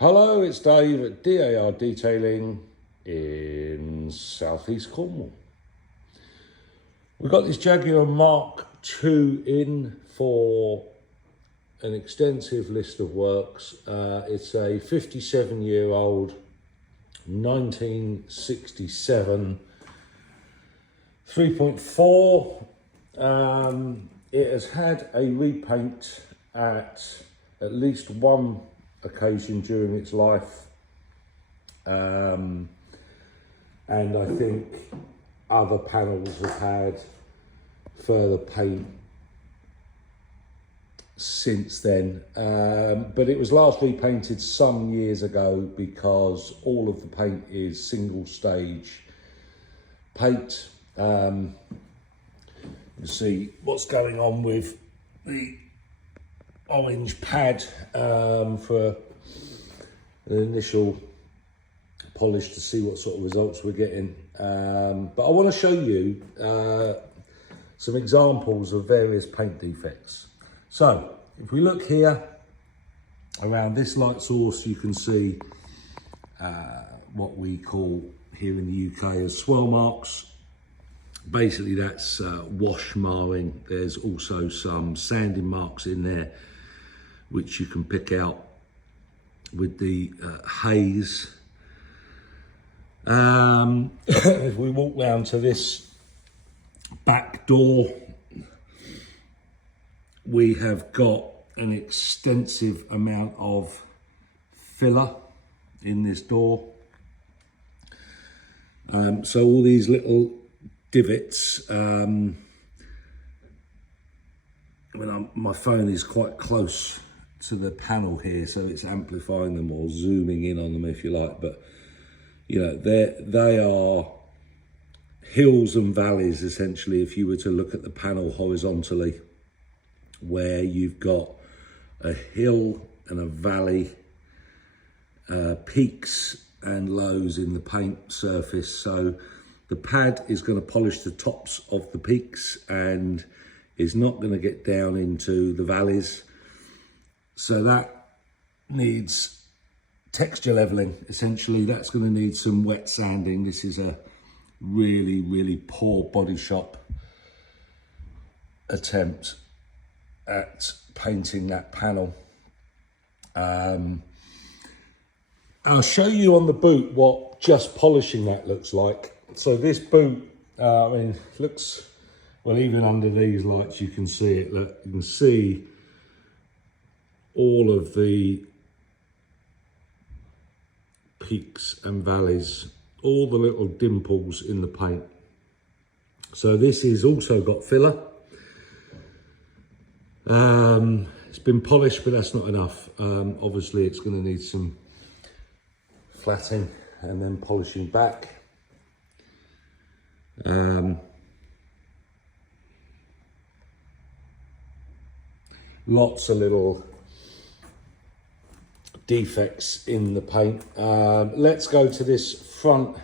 Hello, it's Dave at D.A.R Detailing in Southeast Cornwall. We've got this Jaguar Mk2 in for an extensive list of works. It's a 57-year-old 1967 3.4. It has had a repaint at least one occasion during its life, and I think other panels have had further paint since then, but it was last repainted some years ago because all of the paint is single stage paint. You see what's going on with the orange pad for an initial polish to see what sort of results we're getting. But I want to show you some examples of various paint defects. So if we look here around this light source, you can see what we call here in the UK as swirl marks. Basically that's wash marring. There's also some sanding marks in there which you can pick out with the haze. If we walk round to this back door, we have got an extensive amount of filler in this door. So all these little divots, my phone is quite close to the panel here, so it's amplifying them or zooming in on them if you like, but you know, they are hills and valleys essentially if you were to look at the panel horizontally, where you've got a hill and a valley, peaks and lows in the paint surface. So the pad is going to polish the tops of the peaks and is not going to get down into the valleys. So that needs texture leveling. Essentially, that's going to need some wet sanding. This is a really, really poor body shop attempt at painting that panel. I'll show you on the boot what just polishing that looks like. So this boot, looks, well, even under these lights you can see it. Look, you can see all of the peaks and valleys, all the little dimples in the paint. So this has also got filler. It's been polished, but that's not enough. Obviously it's going to need some flatting and then polishing back. Lots of little defects in the paint. Let's go to this front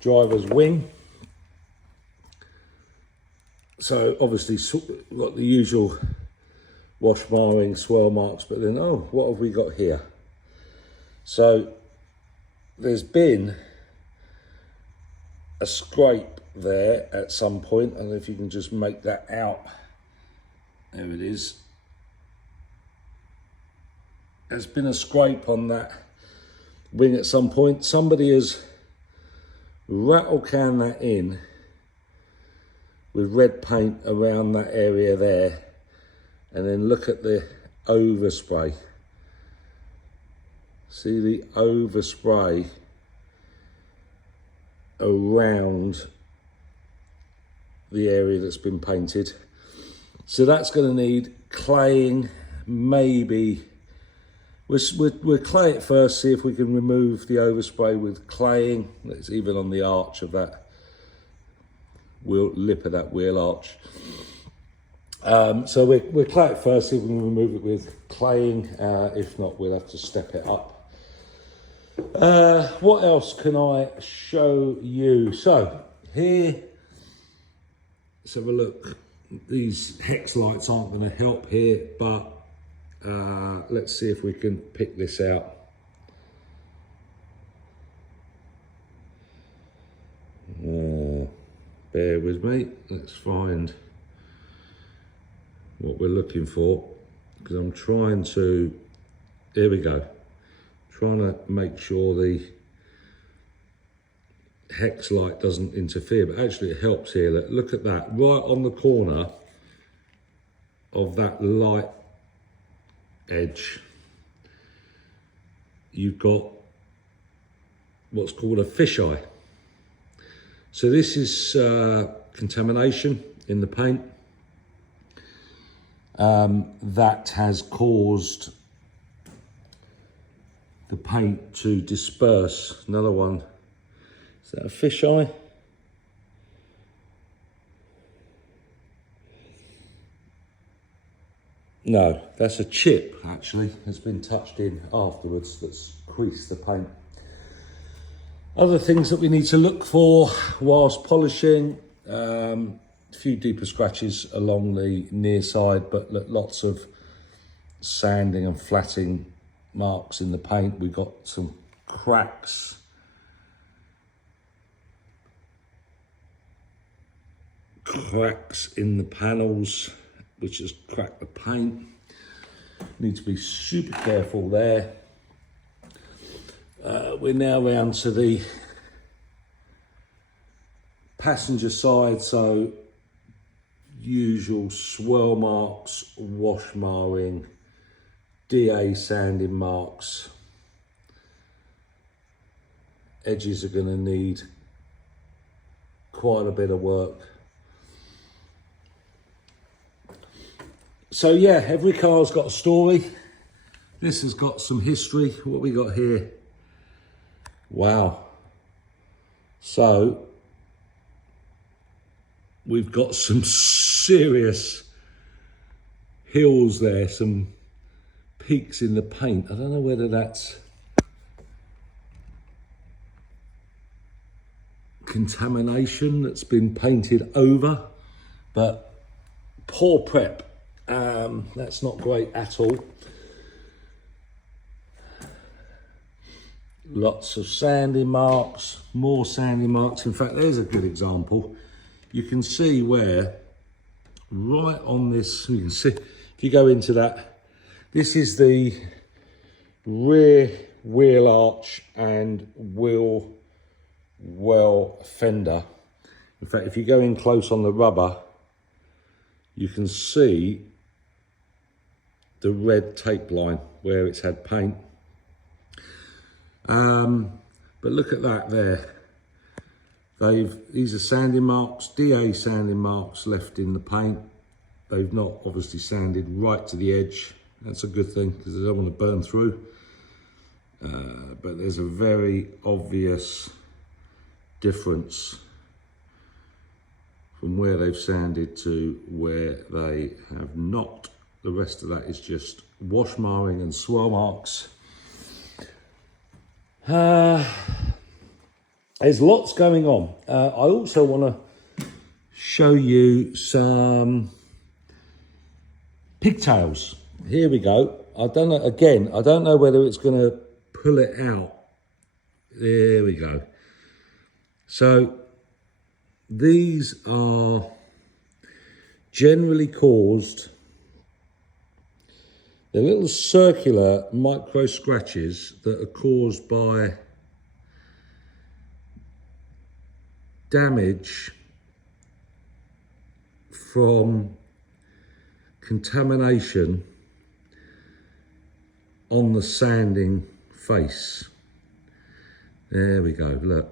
driver's wing. So obviously got the usual wash marring, swirl marks, but then, oh, what have we got here? So there's been a scrape there at some point. I don't know if you can just make that out. There it is. There's been a scrape on that wing at some point. Somebody has rattle canned that in with red paint around that area there, and then look at the overspray. See the overspray around the area that's been painted. So that's going to need claying, maybe. We'll clay it first, see if we can remove the overspray with claying. It's even on the arch of that lip of that wheel arch. So we'll clay it first, see if we can remove it with claying. If not, we'll have to step it up. What else can I show you? So here, let's have a look. These hex lights aren't going to help here, but let's see if we can pick this out. Bear with me, let's find what we're looking for, because I'm trying to, here we go, trying to make sure the hex light doesn't interfere, but actually it helps here. Look at that, right on the corner of that light edge, you've got what's called a fisheye. So this is contamination in the paint that has caused the paint to disperse. Another one, is that a fisheye? No, that's a chip actually, has been touched in afterwards that's creased the paint. Other things that we need to look for whilst polishing, a few deeper scratches along the near side, but lots of sanding and flatting marks in the paint. We've got some cracks. Cracks in the panels, which has cracked the paint. Need to be super careful there. We're now round to the passenger side, so usual swirl marks, wash marring, D.A. sanding marks. Edges are going to need quite a bit of work. So yeah, every car's got a story. This has got some history. What we got here? Wow. So we've got some serious hills there, some peaks in the paint. I don't know whether that's contamination that's been painted over, but poor prep. That's not great at all. Lots of sanding marks, more sanding marks. In fact, there's a good example. You can see where, right on this, you can see, if you go into that, this is the rear wheel arch and wheel well fender. In fact, if you go in close on the rubber, you can see the red tape line where it's had paint. But look at that there. These are sanding marks, D.A. sanding marks left in the paint. They've not obviously sanded right to the edge. That's a good thing because they don't want to burn through. But there's a very obvious difference from where they've sanded to where they have not. The rest of that is just wash marring and swirl marks. There's lots going on. I also want to show you some pigtails. Here we go. I don't know, again, I don't know whether it's going to pull it out. There we go. So these are generally caused, they're little circular micro scratches that are caused by damage from contamination on the sanding face. There we go, look.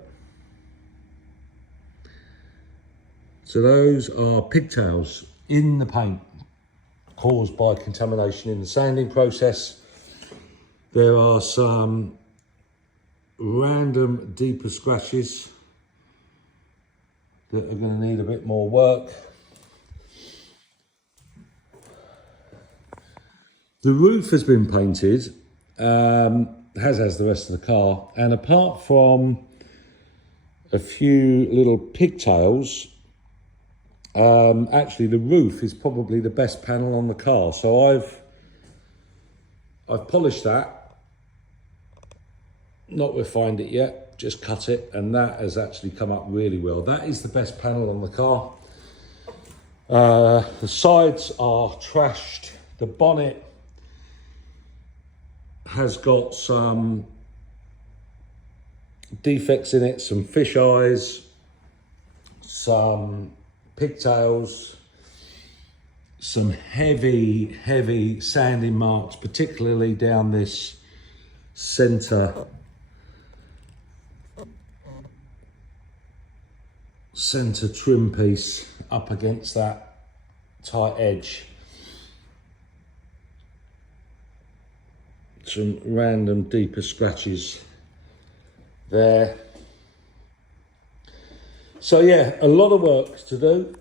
So those are pigtails in the paint caused by contamination in the sanding process. There are some random deeper scratches that are going to need a bit more work. The roof has been painted, as the rest of the car, and apart from a few little pigtails, actually the roof is probably the best panel on the car. So I've polished that, not refined it yet, just cut it, and that has actually come up really well. That is the best panel on the car. The sides are trashed. The bonnet has got some defects in it, some fish eyes, some pigtails, some heavy sanding marks, particularly down this center trim piece up against that tight edge. Some random deeper scratches there. So yeah, a lot of work to do.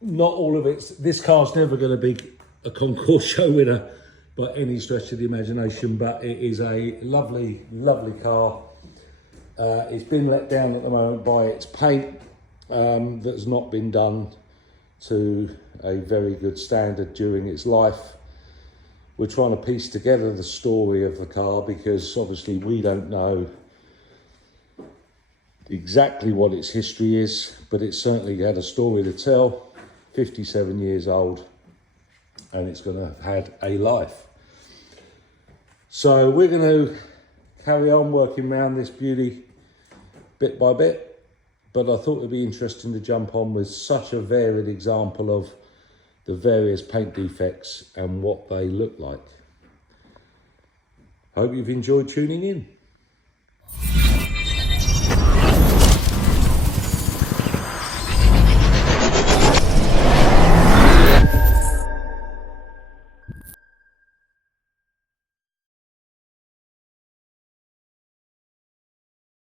Not all of it. This car's never going to be a concours show winner by any stretch of the imagination, but it is a lovely car. It's been let down at the moment by its paint that's not been done to a very good standard during its life. We're trying to piece together the story of the car, because obviously we don't know exactly what its history is, but it certainly had a story to tell. 57 years old, and it's going to have had a life. So we're going to carry on working around this beauty bit by bit, but I thought it'd be interesting to jump on with such a varied example of the various paint defects and what they look like. Hope you've enjoyed tuning in.